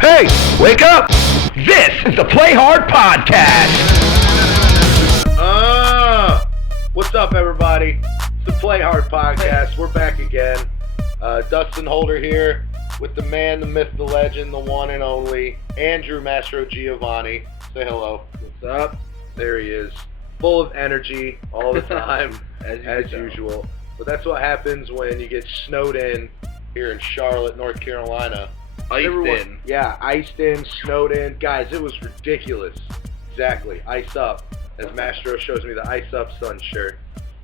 Hey, wake up! This is the Play Hard Podcast. What's up, everybody? It's the Play Hard Podcast. We're back again. Dustin Holder here with the man, the myth, the legend, the one and only Andrew Mastrogiovanni. Say hello. What's up? There he is. Full of energy all the time, as usual. But that's what happens when you get snowed in here in Charlotte, North Carolina. Iced in. Yeah, iced in, snowed in. Guys, it was ridiculous. Exactly. Ice up. As Mastro shows me the Ice Up Sun shirt.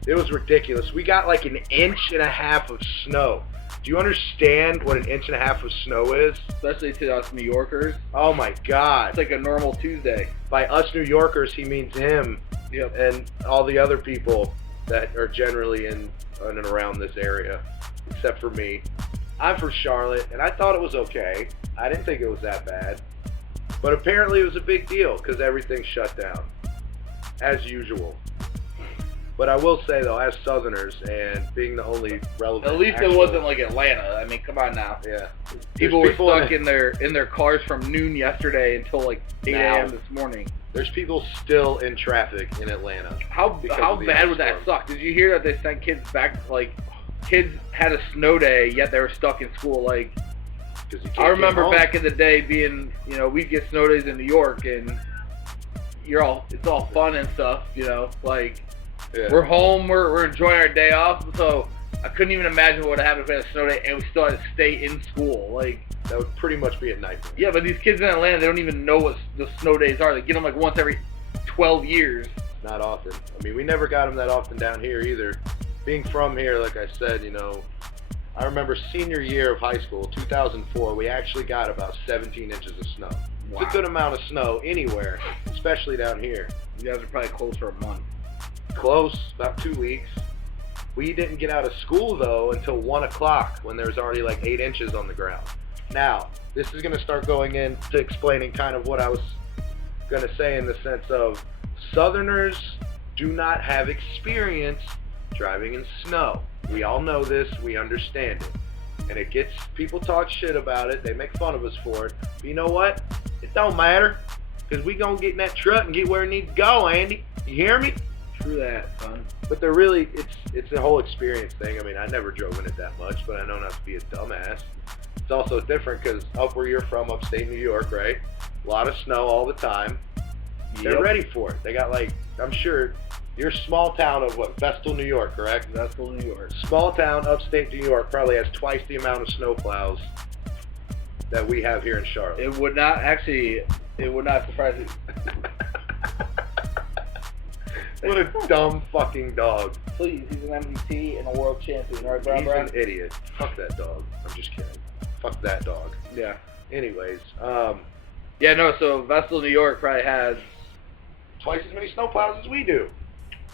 It was ridiculous. We got like 1.5 inches of snow. Do you understand what 1.5 inches of snow is? Especially to us New Yorkers. Oh my God. It's like a normal Tuesday. By us New Yorkers, he means him. Yep. And all the other people that are generally in and around this area, except for me. I'm from Charlotte, and I thought it was okay. I didn't think it was that bad. But apparently it was a big deal because everything shut down, as usual. But I will say, though, as Southerners, and being the only relevant... At least it wasn't like Atlanta. I mean, come on now. Yeah. People were stuck in their cars from noon yesterday until like 8 a.m. this morning. There's people still in traffic in Atlanta. How bad would that suck? Did you hear that they sent kids back, like, kids had a snow day, yet they were stuck in school, like... I remember back in the day being, you know, we'd get snow days in New York, and it's all fun and stuff, you know, like... Yeah. We're home, we're enjoying our day off, so I couldn't even imagine what would happen if we had a snow day and we still had to stay in school. Like, that would pretty much be a nightmare. Yeah, but these kids in Atlanta, they don't even know what the snow days are. They get them like once every 12 years. Not often. I mean, we never got them that often down here either. Being from here, like I said, you know, I remember senior year of high school, 2004, we actually got about 17 inches of snow. Wow. It's a good amount of snow anywhere, especially down here. You guys are probably close for a month. Close, about 2 weeks. We didn't get out of school, though, until 1 o'clock when there was already like 8 inches on the ground. Now, this is going to start going into explaining kind of what I was going to say in the sense of Southerners do not have experience driving in snow. We all know this. We understand it. And it gets, people talk shit about it. They make fun of us for it. But you know what? It don't matter because we going to get in that truck and get where it needs to go, Andy. You hear me? True that, son. But they're really, it's a whole experience thing. I mean, I never drove in it that much, but I know not to be a dumbass. It's also different because up where you're from, upstate New York, right? A lot of snow all the time. Yep. They're ready for it. They got like, I'm sure, your small town of what, Vestal, New York, correct? Vestal, New York. Small town, upstate New York, probably has twice the amount of snow plows that we have here in Charlotte. It would not surprise me. What a dumb fucking dog. Please, he's an MVP and a world champion, right, Brown? He's an idiot. Fuck that dog. I'm just kidding. Fuck that dog. Yeah. Anyways, yeah, no, so Vestal, New York probably has twice as many snowplows as we do.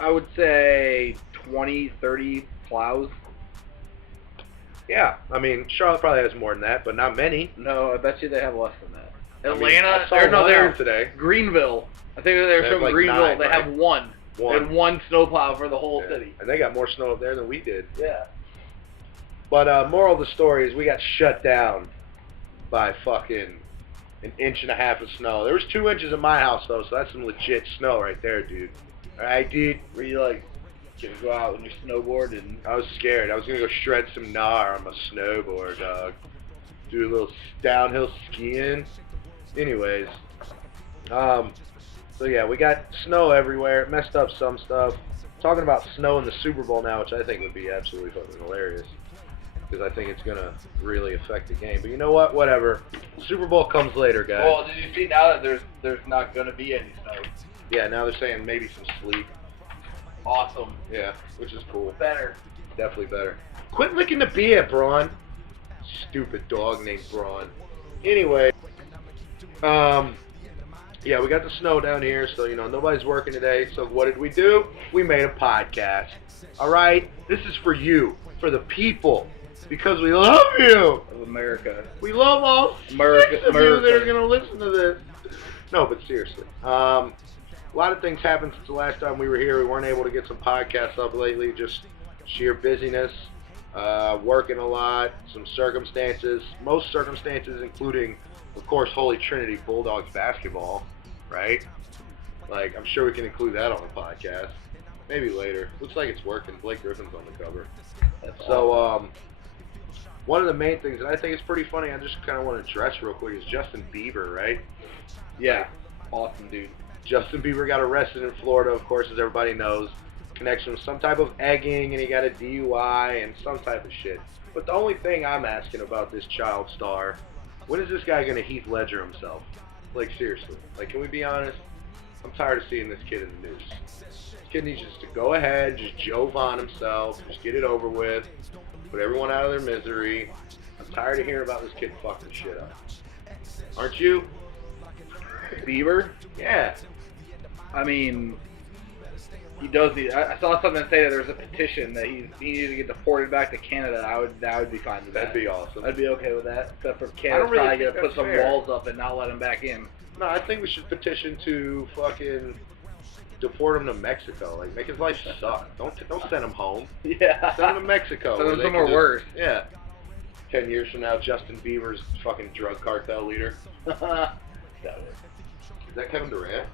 I would say 20, 30 plows. Yeah, I mean, Charlotte probably has more than that, but not many. No, I bet you they have less than that. Atlanta, they're today. Greenville. I think they're from like Greenville. 9, they right? have one. They had one snowplow for the whole city. And they got more snow up there than we did. Yeah. But moral of the story is we got shut down by fucking 1.5 inches of snow. There was 2 inches in my house, though, so that's some legit snow right there, dude. All right, dude? Were you, like, gonna go out on your snowboard? And I was scared. I was going to go shred some gnar on my snowboard, dog. Do a little downhill skiing. Anyways. So yeah, we got snow everywhere. It messed up some stuff. Talking about snow in the Super Bowl now, which I think would be absolutely fucking hilarious. Because I think it's going to really affect the game. But you know what? Whatever. Super Bowl comes later, guys. Well, did you see now that there's not going to be any snow? Yeah, now they're saying maybe some sleet. Awesome. Yeah, which is cool. Better. Definitely better. Quit licking the beer, Braun. Stupid dog named Braun. Anyway, yeah, we got the snow down here, so, you know, nobody's working today. So what did we do? We made a podcast. All right? This is for you, for the people, because we love you. Of America. We love all America, 6 of you that are going to listen to this. No, but seriously. A lot of things happened since the last time we were here. We weren't able to get some podcasts up lately, just sheer busyness, working a lot, some circumstances, most circumstances including Of course, Holy Trinity Bulldogs basketball, right? Like, I'm sure we can include that on the podcast. Maybe later. Looks like it's working. Blake Griffin's on the cover. So, one of the main things that I think is pretty funny, I just kind of want to address real quick, is Justin Bieber, right? Yeah. Awesome, dude. Justin Bieber got arrested in Florida, of course, as everybody knows. Connection with some type of egging, and he got a DUI and some type of shit. But the only thing I'm asking about this child star, when is this guy going to Heath Ledger himself? Like, seriously. Like, can we be honest? I'm tired of seeing this kid in the news. This kid needs just to go ahead, just Jove on himself, just get it over with, put everyone out of their misery. I'm tired of hearing about this kid fucking shit up. Aren't you? Bieber? Yeah. I mean, he does need. I saw something say that there's a petition that he needs to get deported back to Canada. I would be fine with that. That'd be awesome. I'd be okay with that. Except for Canada's probably gonna put some walls up and not let him back in. No, I think we should petition to fucking deport him to Mexico. Like, make his life suck. Don't send him home. Yeah. Send him to Mexico. Send him somewhere worse. Yeah. 10 years from now, Justin Bieber's fucking drug cartel leader. Is that Kevin Durant?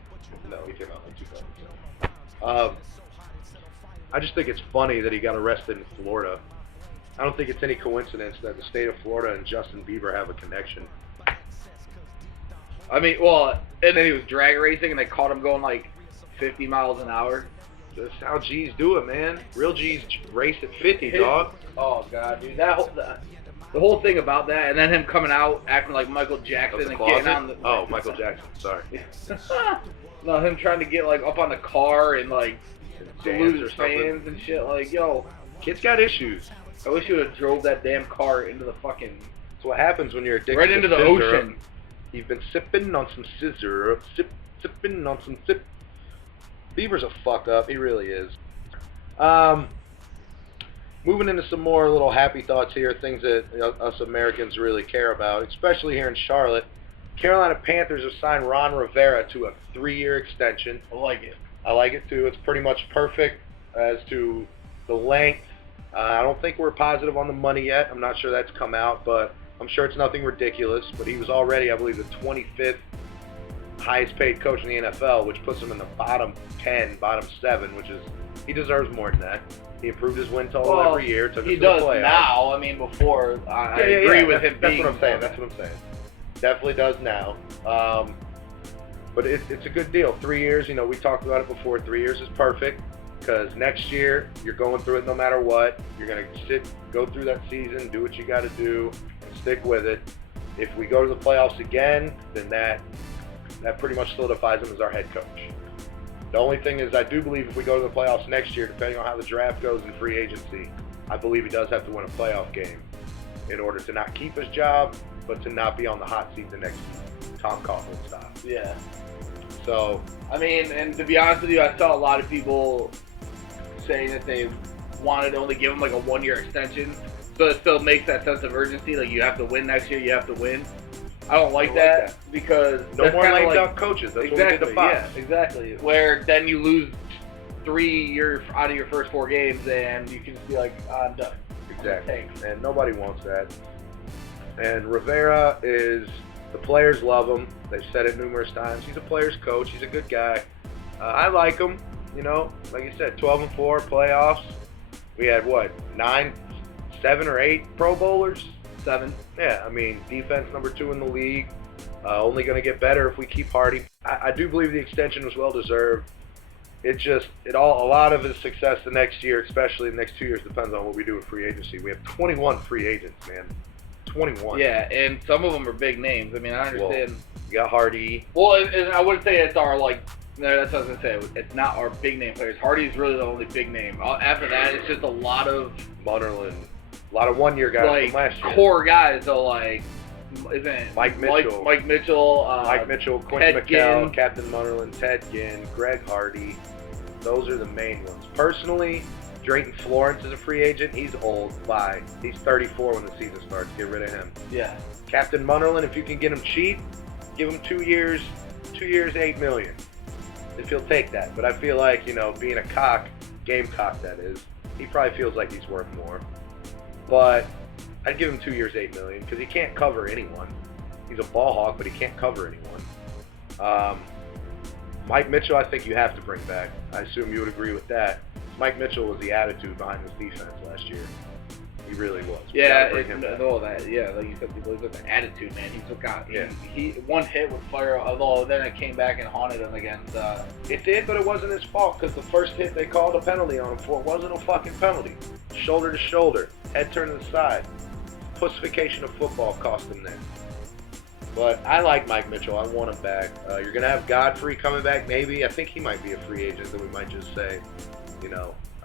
No, he came out in 2007. I just think it's funny that he got arrested in Florida. I don't think it's any coincidence that the state of Florida and Justin Bieber have a connection. I mean, well, and then he was drag racing, and they caught him going like 50 miles an hour. That's how G's do it, man. Real G's race at 50, dog. Oh, God, dude. The whole thing about that, and then him coming out acting like Michael Jackson and getting on the... Oh, Michael Jackson, sorry. No, him trying to get, like, up on the car and, like, salute his fans and shit. Like, yo. Kid's got issues. I wish you would have drove that damn car into the fucking... That's what happens when you're addicted right into to the ocean. You've been sipping on some scissor, sipping on some sip. Bieber's a fuck up. He really is. Moving into some more little happy thoughts here, things that us Americans really care about, especially here in Charlotte. Carolina Panthers have signed Ron Rivera to a 3-year extension. I like it. I like it too. It's pretty much perfect as to the length. I don't think we're positive on the money yet. I'm not sure that's come out, but I'm sure it's nothing ridiculous. But he was already, I believe, the 25th highest paid coach in the NFL, which puts him in the bottom 10, bottom 7, which is, he deserves more than that. He improved his win total every year. Took he us to the does playoffs. now. I mean, before, I agree with him being... That's what I'm saying. That's what I'm saying. Definitely does now. But it's a good deal. 3 years, you know, we talked about it before. 3 years is perfect because next year you're going through it no matter what. You're going to go through that season, do what you got to do, and stick with it. If we go to the playoffs again, then that pretty much solidifies him as our head coach. The only thing is, I do believe if we go to the playoffs next year, depending on how the draft goes in free agency, I believe he does have to win a playoff game in order to not keep his job, but to not be on the hot seat the next Tom Coughlin style. Yeah. So, I mean, and to be honest with you, I saw a lot of people saying that they wanted to only give him like a 1-year extension, so it still makes that sense of urgency. Like, you have to win next year, you have to win. I don't like that because no more lame duck coaches. That's what we did to Fox. Yeah, exactly. Where then you lose 3 out of your first 4 games, and you can just be like, I'm done. Exactly. And nobody wants that. And Rivera is, the players love him. They've said it numerous times. He's a player's coach. He's a good guy. I like him. You know, like you said, 12-4 playoffs. We had what, 7 or 8 Pro Bowlers? 7. Yeah, I mean, defense number 2 in the league. Only going to get better if we keep Hardy. I do believe the extension was well deserved. A lot of his success the next year, especially the next 2 years, depends on what we do with free agency. We have 21 free agents, man. 21. Yeah, and some of them are big names. I mean, I understand. Well, you got Hardy. Well, and I wouldn't say it's our, like, no, that's what I was going to say. It's not our big name players. Hardy's really the only big name. After that, it's just a lot of... Munnerlin. A lot of 1-year guys like, from last year. Core guys, so like... Mike Mitchell. Mike Mitchell. Mike Mitchell, Quentin McKell, Captain Munnerlin, Ted Ginn, Greg Hardy. Those are the main ones. Personally, Drayton Florence is a free agent. He's old. Bye. He's 34 when the season starts. Get rid of him. Yeah. Captain Munnerlin, if you can get him cheap, give him 2 years. 2 years, $8 million. If he'll take that. But I feel like, you know, being a Gamecock that is, he probably feels like he's worth more. But I'd give him 2 years, $8 million, because he can't cover anyone. He's a ball hawk, but he can't cover anyone. Mike Mitchell, I think you have to bring back. I assume you would agree with that. Mike Mitchell was the attitude behind this defense last year. He really was. Yeah, like you said, he was with an attitude, man. He one hit would fire, although then it came back and haunted him against. It did, but it wasn't his fault because the first hit they called a penalty on him for wasn't a fucking penalty. Shoulder to shoulder, head turned to the side. Pussification of football cost him there. But I like Mike Mitchell. I want him back. You're going to have Godfrey coming back, maybe. I think he might be a free agent that we might just say,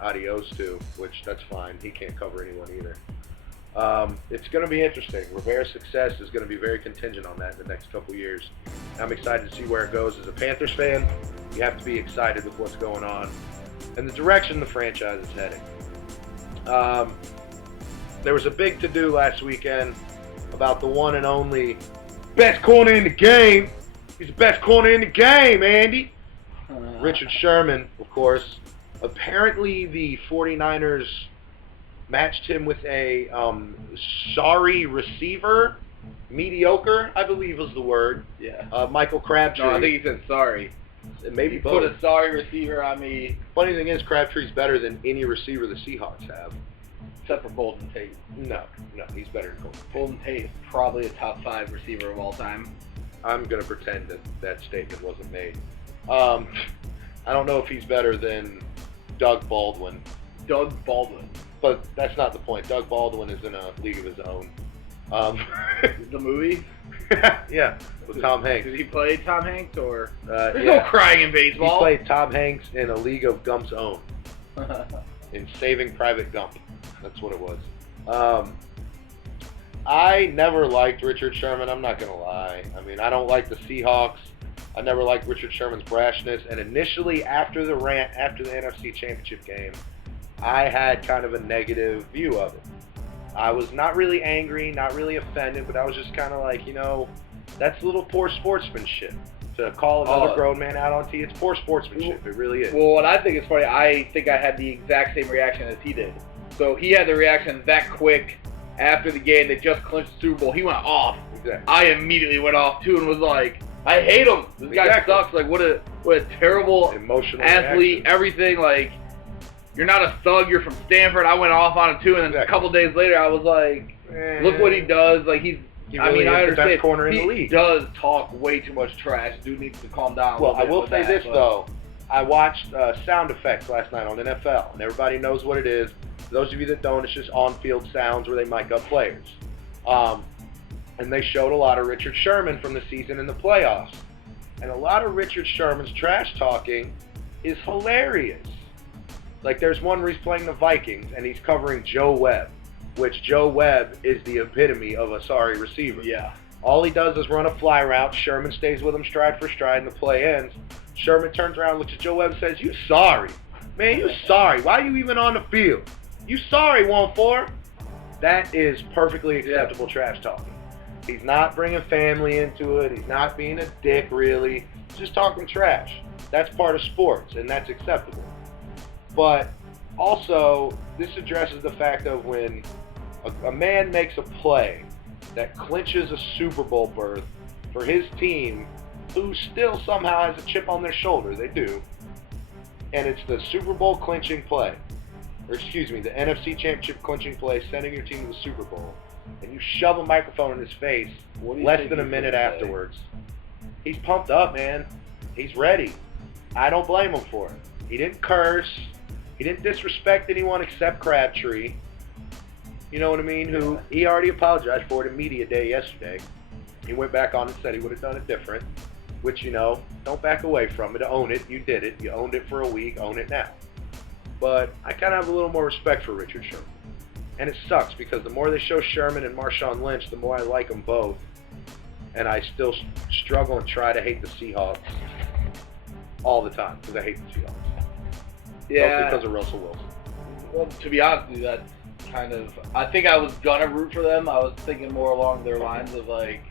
adios to, which that's fine. He can't cover anyone either. It's going to be interesting. Rivera's success is going to be very contingent on that in the next couple years. I'm excited to see where it goes. As a Panthers fan, you have to be excited with what's going on and the direction the franchise is heading. There was a big to-do last weekend about the one and only best corner in the game. He's the best corner in the game, Andy. Richard Sherman, of course. Apparently, the 49ers matched him with a sorry receiver. Mediocre, I believe was the word. Yeah. Michael Crabtree. No, I think he said sorry. Maybe he both. Put a sorry receiver on me. Funny thing is, Crabtree's better than any receiver the Seahawks have. Except for Golden Tate. No, he's better than Golden Tate. Golden Tate is probably a top 5 receiver of all time. I'm going to pretend that statement wasn't made. I don't know if he's better than Doug Baldwin. Doug Baldwin. But that's not the point. Doug Baldwin is in a league of his own. The movie? Yeah, with Tom Hanks. Did he play Tom Hanks or? There's yeah. no crying in baseball. He played Tom Hanks in a league of Gump's own. In Saving Private Gump. That's what it was. I never liked Richard Sherman. I'm not going to lie. I mean, I don't like the Seahawks. I never liked Richard Sherman's brashness. And initially, after the NFC Championship game, I had kind of a negative view of it. I was not really angry, not really offended, but I was just kind of like, that's a little poor sportsmanship. To call another grown man out on tee, it's poor sportsmanship. It really is. Well, what I think is funny, I think I had the exact same reaction as he did. So he had the reaction that quick after the game. They just clinched the Super Bowl. He went off. Exactly. I immediately went off too and was like, I hate him. This guy sucks. Like, what a terrible emotional athlete. Reaction. Everything. Like, you're not a thug. You're from Stanford. I went off on him too, and then a couple days later, I was like, look what he does. Like, I understand. The best corner in the league. He does talk way too much trash. Dude needs to calm down. Well, I will say this though. I watched sound effects last night on NFL, and everybody knows what it is. For those of you that don't, it's just on-field sounds where they mic up players. And they showed a lot of Richard Sherman from the season in the playoffs. And a lot of Richard Sherman's trash talking is hilarious. Like, there's one where he's playing the Vikings, and he's covering Joe Webb, which Joe Webb is the epitome of a sorry receiver. Yeah. All he does is run a fly route. Sherman stays with him stride for stride, and the play ends. Sherman turns around, looks at Joe Webb, and says, "You sorry. Man, you sorry. Why are you even on the field? You sorry, 1-4." That is perfectly acceptable trash talking. He's not bringing family into it. He's not being a dick, really. He's just talking trash. That's part of sports, and that's acceptable. But also, this addresses the fact of when a man makes a play that clinches a Super Bowl berth for his team, who still somehow has a chip on their shoulder. They do. And it's the Super Bowl clinching play. Or excuse me, the NFC Championship clinching play, sending your team to the Super Bowl. And you shove a microphone in his face less than a minute afterwards. He's pumped up, man. He's ready. I don't blame him for it. He didn't curse. He didn't disrespect anyone except Crabtree. You know what I mean? Who he already apologized for it in media day yesterday. He went back on and said he would have done it different. Which, don't back away from it. Own it. You did it. You owned it for a week. Own it now. But I kind of have a little more respect for Richard Sherman. And it sucks because the more they show Sherman and Marshawn Lynch, the more I like them both. And I still struggle and try to hate the Seahawks all the time because I hate the Seahawks. Yeah. Mostly because of Russell Wilson. Well, to be honest with you, that's kind of... I think I was going to root for them. I was thinking more along their lines of, like,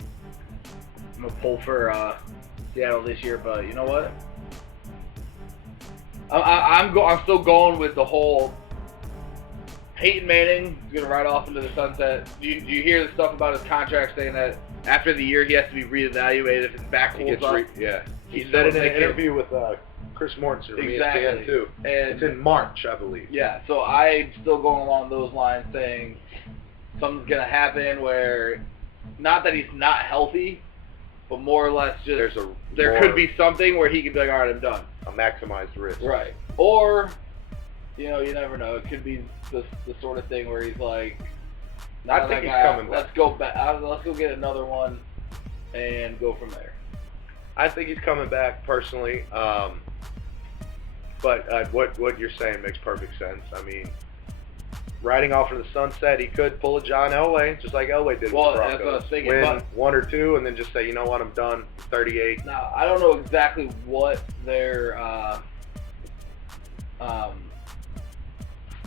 I'm going to pull for Seattle this year, but you know what? I'm still going with the whole... Peyton Manning is going to ride off into the sunset. Do you hear the stuff about his contract saying that after the year he has to be reevaluated if his back holds up. He said it in an interview with Chris Mortensen from ESPN too. And it's in March, I believe. Yeah, so I'm still going along those lines, saying something's gonna happen where, not that he's not healthy, but more or less just there could be something where he could be like, all right, I'm done. A maximized risk. Right. Or, you never know. It could be the sort of thing where he's like, I think he's coming back. Let's go back. Let's go get another one and go from there. I think he's coming back personally. But what you're saying makes perfect sense. I mean, riding off of the sunset, he could pull a John Elway, just like Elway did with the Broncos. That's what I was thinking. Win 1 or 2, and then just say, you know what, I'm done. 38. Now, I don't know exactly what their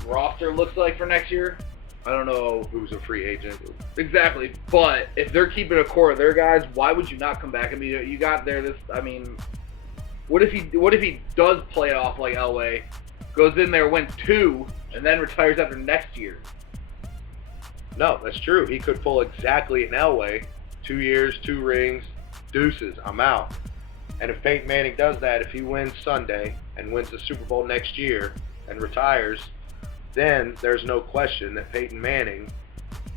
roster looks like for next year. I don't know who's a free agent. Exactly, but if they're keeping a core of their guys, why would you not come back? I mean, you got there what if he does play it off like Elway, goes in there, wins 2, and then retires after next year? No, that's true. He could pull exactly an Elway, 2 years, 2 rings, deuces, I'm out. And if Peyton Manning does that, if he wins Sunday and wins the Super Bowl next year and retires, then there's no question that Peyton Manning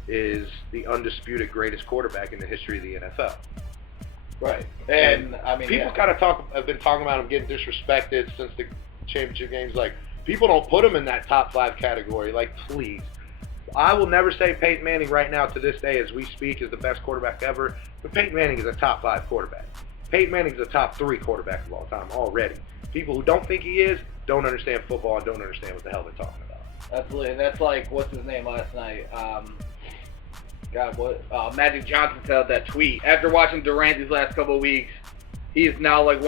is the undisputed greatest quarterback in the history of the NFL. Right. And I mean, people kind of have been talking about him getting disrespected since the championship games. Like, people don't put him in that top 5 category. Like, please. I will never say Peyton Manning right now to this day as we speak is the best quarterback ever, but Peyton Manning is a top 5 quarterback. Peyton Manning is a top 3 quarterback of all time already. People who don't think he is don't understand football and don't understand what the hell they're talking about. Absolutely. And that's like, what's his name last night? Magic Johnson said out that tweet. After watching Durant these last couple of weeks, he is now like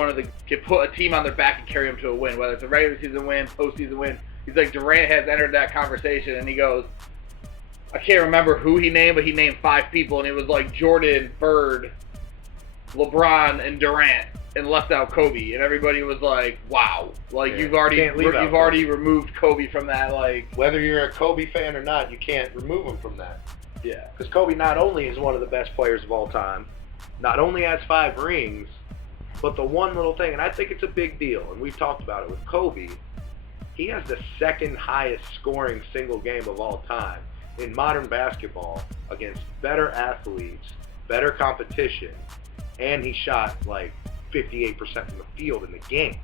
can put a team on their back and carry them to a win, whether it's a regular season win, postseason win. He's like, Durant has entered that conversation, and he goes, I can't remember who he named, but he named 5 people, and it was like Jordan, Bird, LeBron, and Durant, and left out Kobe, and everybody was like, wow. Like, you've already removed Kobe from that, like. Whether you're a Kobe fan or not, you can't remove him from that. Yeah. Because Kobe not only is one of the best players of all time, not only has 5 rings, but the one little thing, and I think it's a big deal, and we've talked about it with Kobe, he has the 2nd highest scoring single game of all time in modern basketball against better athletes, better competition, and he shot like 58% from the field in the game.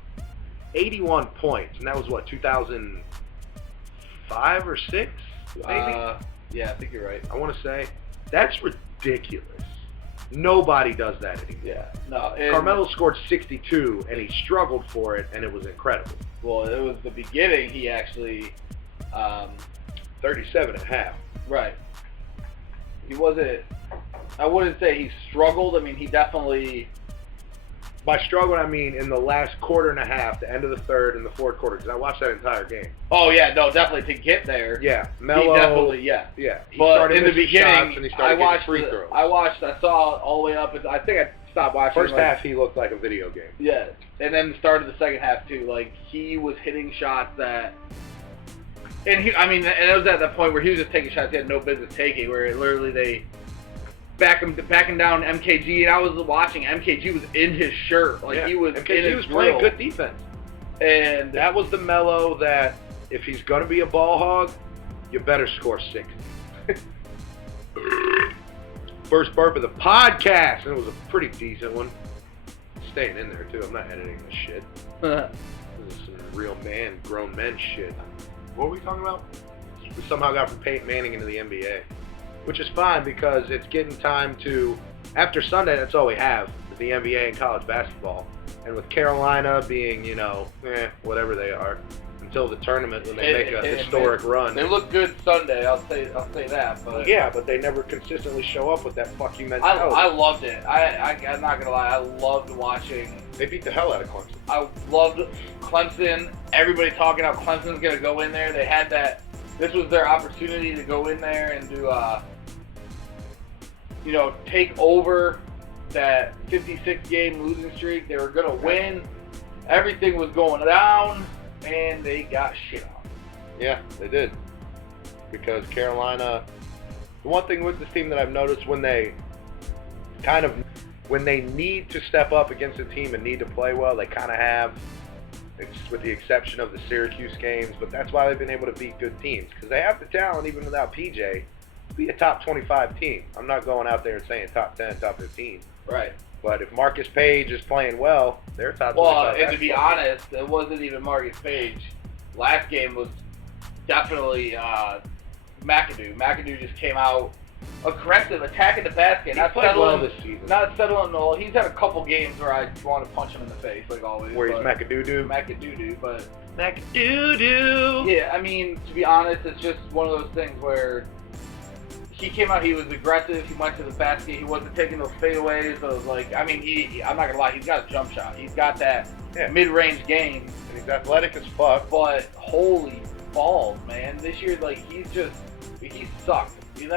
81 points, and that was what, 2005 or 6, maybe? Yeah, I think you're right. I want to say that's ridiculous. Nobody does that anymore. Yeah, no. Carmelo scored 62, and he struggled for it, and it was incredible. Well, it was the beginning. He actually 37.5. Right. He wasn't. I wouldn't say he struggled. I mean, he definitely. By struggled, I mean in the last quarter and a half, the end of the third and the fourth quarter, because I watched that entire game. Oh yeah, no, definitely to get there. Yeah, Melo. He definitely, yeah. He but in the beginning, and he started getting free throws. I saw all the way up. I think I stopped watching. First half, he looked like a video game. Yeah, and then the start of the second half too. Like, he was hitting shots that. And it was at that point where he was just taking shots he had no business taking, where literally they backing down MKG, and I was watching. MKG was in his shirt, like he was. MKG was playing good defense, and that was the Melo that if he's gonna be a ball hog, you better score 60. First burp of the podcast, and it was a pretty decent one. Staying in there too. I'm not editing this shit. This is some real grown men shit. What were we talking about? We somehow got from Peyton Manning into the NBA, which is fine because it's getting time to, after Sunday, that's all we have, the NBA and college basketball. And with Carolina being, whatever they are, until the tournament when they make a historic run. They look good Sunday, I'll say that. But yeah, but they never consistently show up with that fuck you mentality. I loved it. I'm not going to lie, I loved watching. They beat the hell out of Clemson. I loved Clemson. Everybody talking about Clemson's going to go in there. They had that. This was their opportunity to go in there and do, take over that 56-game losing streak. They were going to win. Everything was going down, and they got shit on. Yeah, they did. Because Carolina, the one thing with this team that I've noticed when they kind of, when they need to step up against a team and need to play well, they kind of have, with the exception of the Syracuse games, but that's why they've been able to beat good teams, because they have the talent, even without PJ, to be a top 25 team. I'm not going out there and saying top 10, top 15. Right. But if Marcus Page is playing well, they're top 25. Well, and to be honest, it wasn't even Marcus Page. Last game was definitely McAdoo. McAdoo just came out aggressive, attacking the basket. He played well this season. Not settling. No, he's had a couple games where I want to punch him in the face, like always. Where he's McAdoo. McAdoo, but McAdoo. Yeah, I mean, to be honest, it's just one of those things where he came out, he was aggressive, he went to the basket, he wasn't taking those fadeaways, those I'm not gonna lie, he's got a jump shot, he's got that mid-range game. And he's athletic as fuck. But holy balls, man, this year, he sucked. You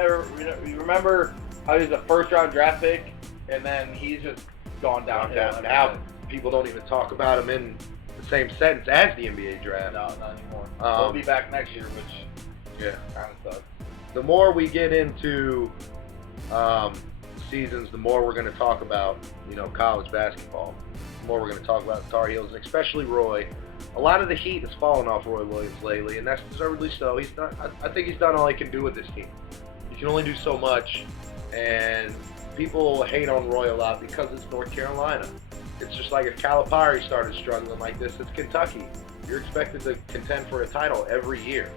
remember how he was a first-round draft pick, and then he's just gone downhill. Now people don't even talk about him in the same sentence as the NBA draft. No, not anymore. He'll be back next year, which kind of sucks. The more we get into seasons, the more we're going to talk about, college basketball. The more we're going to talk about the Tar Heels, and especially Roy. A lot of the heat has fallen off Roy Williams lately, and that's deservedly so. I think he's done all he can do with this team. He can only do so much, and people hate on Roy a lot because it's North Carolina. It's just like if Calipari started struggling like this, it's Kentucky. You're expected to contend for a title every year.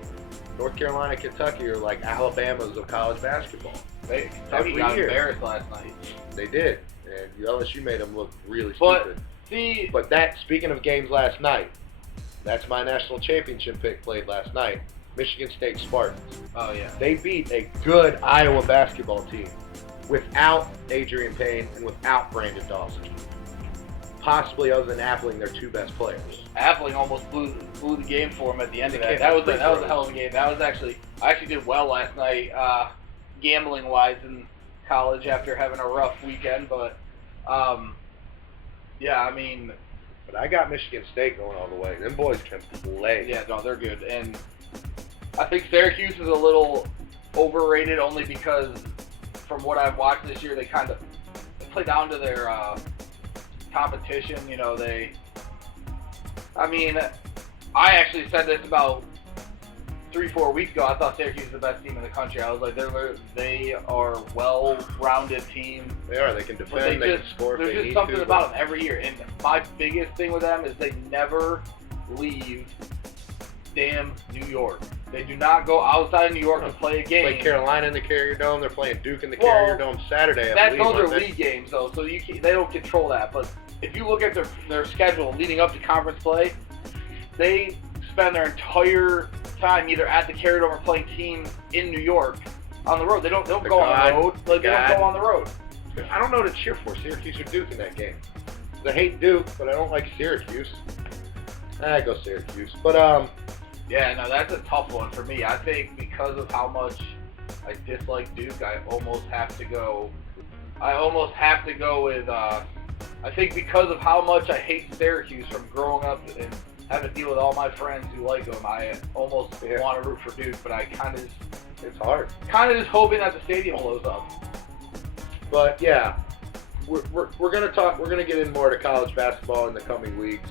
North Carolina, Kentucky are like Alabamas of college basketball. Kentucky got embarrassed last night. They did, and LSU made them look really stupid. But speaking of games last night, that's my national championship pick played last night. Michigan State Spartans. Oh, yeah. They beat a good Iowa basketball team without Adrian Payne and without Brandon Dawson. Possibly other than Appling, their two best players. Appling almost blew the game for him at the end of that. That was a hell of a game. I actually did well last night, gambling wise in college after having a rough weekend. But But I got Michigan State going all the way. Them boys can play. Yeah, no, they're good. And I think Syracuse is a little overrated only because from what I've watched this year, they kind of play down to their competition. I actually said this about 3-4 weeks ago. I thought Syracuse is the best team in the country. I was like, they are a well-rounded team. They are. They can defend. They can score. There's just something about them every year. And my biggest thing with them is they never leave damn New York. They do not go outside of New York to play a game. They play Carolina in the Carrier Dome. They're playing Duke in the Carrier Dome Saturday. Those are league games, though, so they don't control that. But if you look at their schedule leading up to conference play, they spend their entire time either at the Carrier Dome or playing teams in New York on the road. They don't go on the road. They don't go on the road. I don't know to cheer for Syracuse or Duke in that game. I hate Duke, but I don't like Syracuse. I go Syracuse. But yeah, no, that's a tough one for me. I think because of how much I dislike Duke, I almost have to go with. I think because of how much I hate Syracuse from growing up and having to deal with all my friends who like them, I almost want to root for Duke, but it's hard. Kind of just hoping that the stadium blows up. But yeah, we're gonna talk. We're gonna get in more to college basketball in the coming weeks.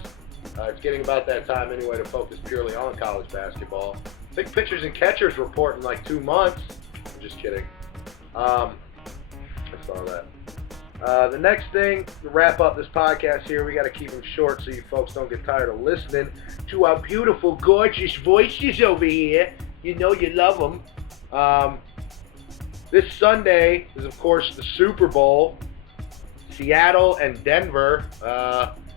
It's getting about that time anyway to focus purely on college basketball. I think pitchers and catchers report in like 2 months. I'm just kidding. I saw that. The next thing to wrap up this podcast here, we got to keep them short so you folks don't get tired of listening to our beautiful, gorgeous voices over here. You know you love them. This Sunday is, of course, the Super Bowl. Seattle and Denver.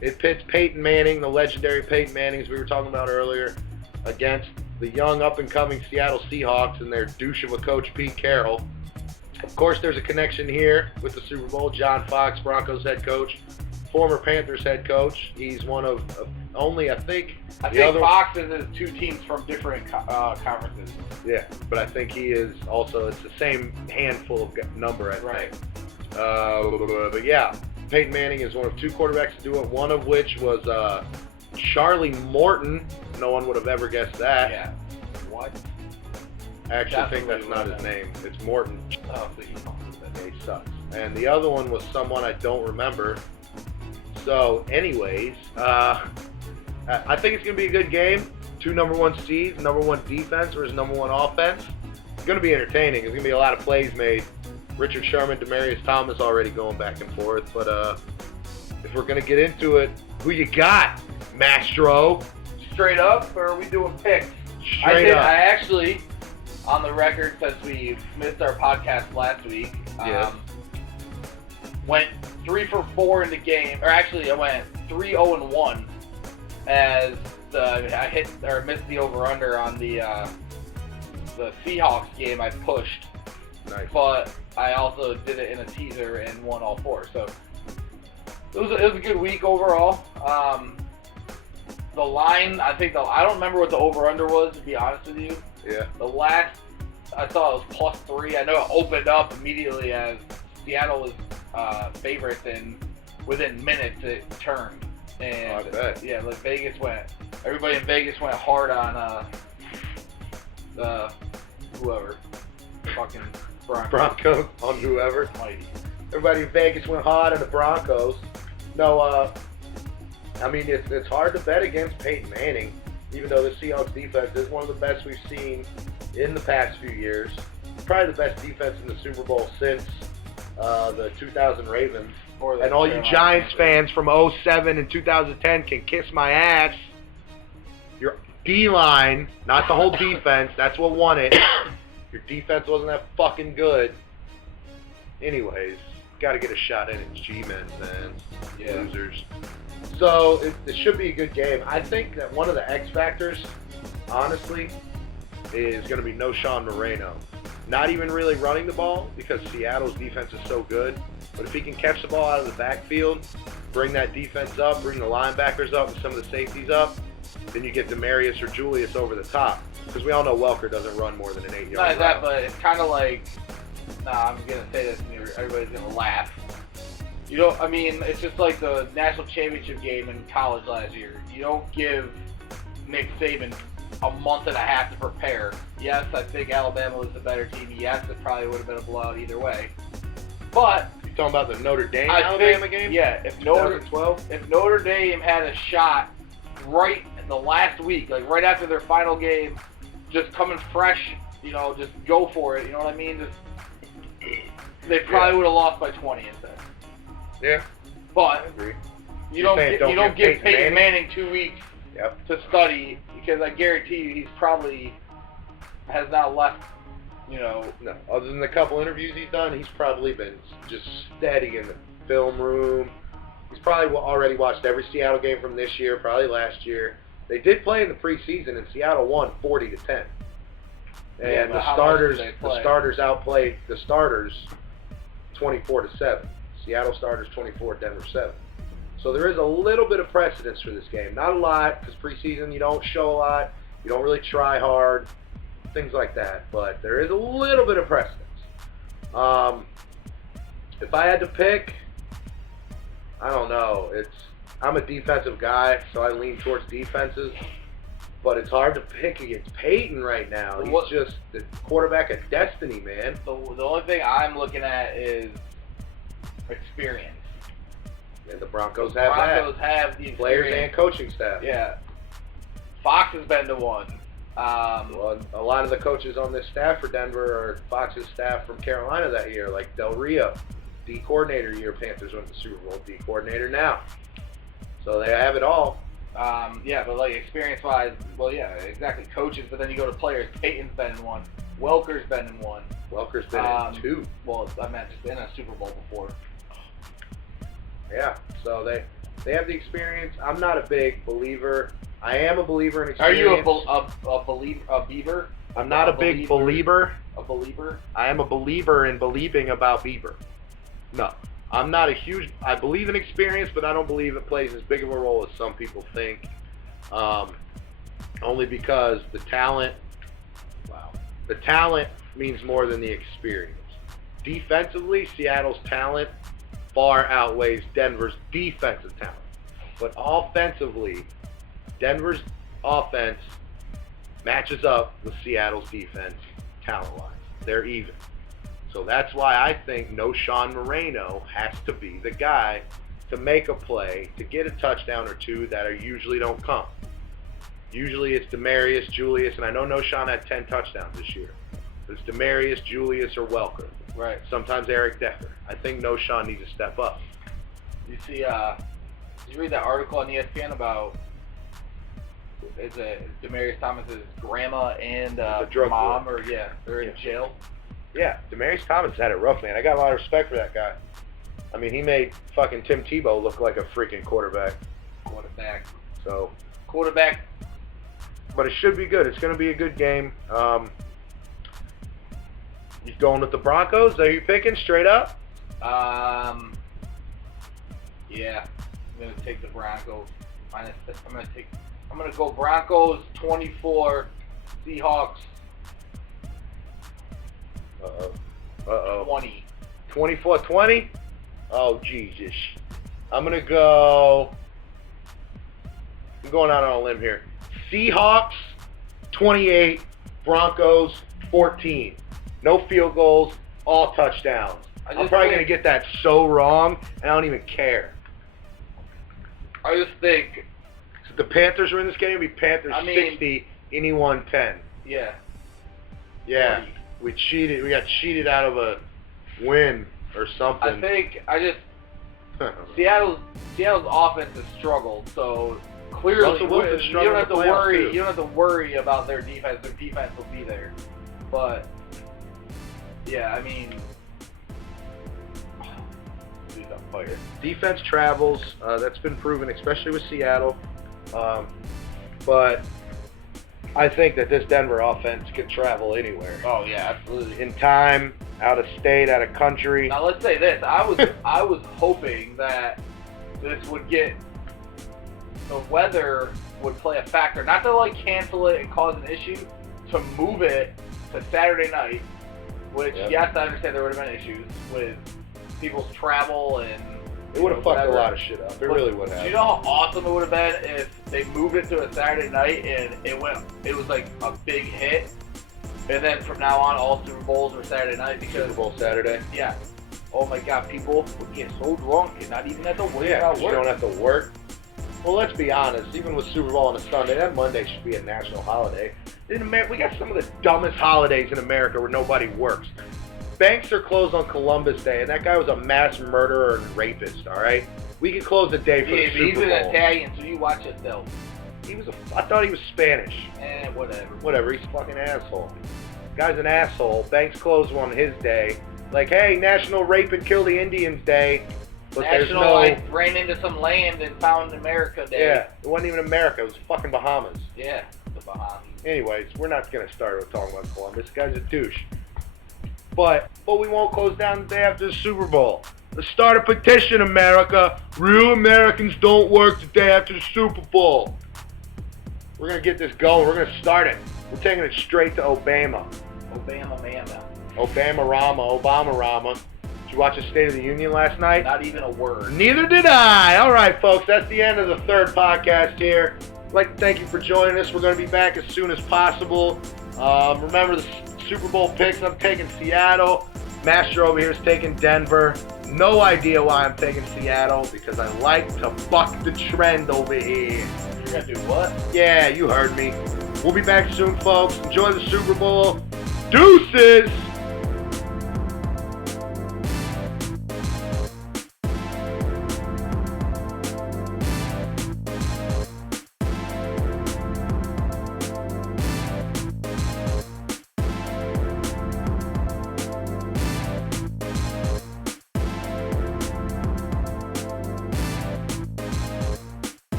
It pits Peyton Manning, the legendary Peyton Manning, as we were talking about earlier, against the young up-and-coming Seattle Seahawks and their douche of a coach, Pete Carroll. Of course, there's a connection here with the Super Bowl. John Fox, Broncos head coach, former Panthers head coach. He's one of only, I think Fox is 2 teams from different conferences. Yeah, but I think he is also, it's the same handful of number, I think. Right. But yeah, Peyton Manning is one of 2 quarterbacks to do it, one of which was Charlie Morton. No one would have ever guessed that. Yeah. What? I actually think that's not his name. It's Morton. Oh, so he sucks. and the other one was someone I don't remember. So, anyways, I think it's going to be a good game. 2 number 1 seeds, number 1 defense versus number 1 offense. It's going to be entertaining. There's going to be a lot of plays made. Richard Sherman, Demarius Thomas already going back and forth. But if we're going to get into it, who you got, Mastro? Straight up, or are we doing picks? Straight up. I actually, on the record, since we missed our podcast last week, went 3 for 4 in the game. Or actually, I went 3-0-1 as I hit or missed the over/under on the Seahawks game. I pushed, Nice. but I also did it in a teaser and won all 4. So it was a good week overall. The line, I don't remember what the over/under was, to be honest with you. Yeah. The last I saw it was +3. I know it opened up immediately as Seattle was favorites, and within minutes it turned. And I bet. yeah, like everybody in Vegas went hard on whoever, fucking Broncos on whoever. Mighty. Everybody in Vegas went hard on the Broncos. No, I mean, it's hard to bet against Peyton Manning, even though the Seahawks defense is one of the best we've seen in the past few years. Probably the best defense in the Super Bowl since the 2000 Ravens. And all you Giants fans from 2007 and 2010 can kiss my ass. Your D-line, not the whole defense, that's what won it. Your defense wasn't that fucking good. Anyways, got to get a shot in it, G-men, man. Yeah. Losers. So, it should be a good game. I think that one of the X factors, honestly, is going to be no Sean Moreno. Not even really running the ball because Seattle's defense is so good. But if he can catch the ball out of the backfield, bring that defense up, bring the linebackers up and some of the safeties up, then you get Demarius or Julius over the top. Because we all know Welker doesn't run more than an 8-yard Not route. that, but it's kind of like, I'm going to say this and everybody's going to laugh. You don't, I mean, it's just like the national championship game in college last year. You don't give Nick Saban a month and a half to prepare. Yes, I think Alabama was the better team. Yes, it probably would have been a blowout either way. But You talking about the Notre Dame Alabama game? Yeah, if Notre Dame had a shot right in the last week, like right after their final game, just coming fresh, just go for it. You know what I mean? They probably would have lost by 20 instead. Yeah. But I agree. you don't give Peyton Manning 2 weeks to study, because I guarantee you he's probably has not left. No, other than the couple interviews he's done, he's probably been just steady in the film room. He's probably already watched every Seattle game from this year, probably last year. They did play in the preseason, and Seattle won 40-10. And the starters outplayed the starters 24-7. Seattle starters 24, Denver 7. So there is a little bit of precedence for this game. Not a lot, because preseason you don't show a lot, you don't really try hard, things like that. But there is a little bit of precedence. If I had to pick, I don't know. I'm a defensive guy, so I lean towards defenses. But it's hard to pick against Peyton right now. He's just the quarterback of destiny, man. The only thing I'm looking at is experience. And the Broncos have the experience. Players and coaching staff. Yeah. Fox has been to one. Well, a lot of the coaches on this staff for Denver are Fox's staff from Carolina that year, like Del Rio, D coordinator year. Panthers went to the Super Bowl, D coordinator now. So they have it all. But like experience-wise, well, yeah, exactly. Coaches, but then you go to players. Peyton's been in one. Welker's been in one. Welker's been in 2. Well, I meant just in a Super Bowl before. Yeah, so they have the experience. I'm not a big believer. I am a believer in experience. Are you a Bieber? I'm not a big believer. A believer? I am a believer in believing about Bieber. No. I'm not a huge... I believe in experience, but I don't believe it plays as big of a role as some people think. Only because the talent... Wow. The talent means more than the experience. Defensively, Seattle's talent far outweighs Denver's defensive talent. But offensively, Denver's offense matches up with Seattle's defense talent-wise. They're even. So that's why I think no Sean Moreno has to be the guy to make a play, to get a touchdown or two that usually don't come. Usually it's Demarius, Julius, and I know no Sean had 10 touchdowns this year. It's Demarius, Julius, or Welker. Right. Sometimes Eric Decker. I think no Sean needs to step up. You see, did you read that article on ESPN about Demarius Thomas's grandma and mom, dealer. they're in jail? Yeah, Demarius Thomas had it rough, man. I got a lot of respect for that guy. I mean, he made fucking Tim Tebow look like a freaking quarterback. So. Quarterback. But it should be good. It's going to be a good game. You going with the Broncos? Are you picking straight up? Yeah. I'm going to take the Broncos. I'm going to go Broncos 24, Seahawks 20. 24-20? Oh, Jesus. I'm going out on a limb here. Seahawks 28, Broncos 14. No field goals, all touchdowns. I'm probably going to get that so wrong, and I don't even care. I just think So the Panthers were in this game. It'd be Panthers 60, Indy 110. Yeah. Yeah. We cheated. We got cheated out of a win or something. Seattle's offense has struggled, so clearly you don't have to worry. You don't have to worry about their defense. Their defense will be there. But yeah, I mean, he's on fire. Defense travels. That's been proven, especially with Seattle. But I think that this Denver offense can travel anywhere. Oh yeah, absolutely. In time, out of state, out of country. Now let's say this: I was hoping that this would get the weather would play a factor, not to like cancel it and cause an issue, to move it to Saturday night. Which yes, I understand there would have been issues with people's travel and. It would have fucked a lot of shit up. It really would have. Do you know how awesome it would have been if they moved it to a Saturday night and it was like a big hit, and then from now on all Super Bowls were Saturday night because Super Bowl Saturday. Yeah. Oh my God, people would get so drunk and not even have to work. Yeah, you don't have to work. Well, let's be honest. Even with Super Bowl on a Sunday, that Monday should be a national holiday. In America, we got some of the dumbest holidays in America where nobody works. Banks are closed on Columbus Day, and that guy was a mass murderer and rapist, all right? We could close the day for the Super Bowl. He's an Italian, so you watch it, though. I thought he was Spanish. Whatever. Whatever, he's a fucking asshole. Guy's an asshole. Banks closed on his day. Like, hey, National Rape and Kill the Indians Day. But I ran into some land and found America Day. Yeah, it wasn't even America. It was fucking Bahamas. Yeah, the Bahamas. Anyways, we're not going to start with talking about Columbus. This guy's a douche. But we won't close down the day after the Super Bowl. Let's start a petition, America. Real Americans don't work the day after the Super Bowl. We're going to get this going. We're going to start it. We're taking it straight to Obama. Obama-Rama. Did you watch the State of the Union last night? Not even a word. Neither did I. All right, folks. That's the end of the third podcast here. I'd like to thank you for joining us. We're going to be back as soon as possible. Remember the Super Bowl picks. I'm taking Seattle. Master over here is taking Denver. No idea why I'm taking Seattle, because I like to buck the trend over here. You're going to do what? Yeah, you heard me. We'll be back soon, folks. Enjoy the Super Bowl. Deuces!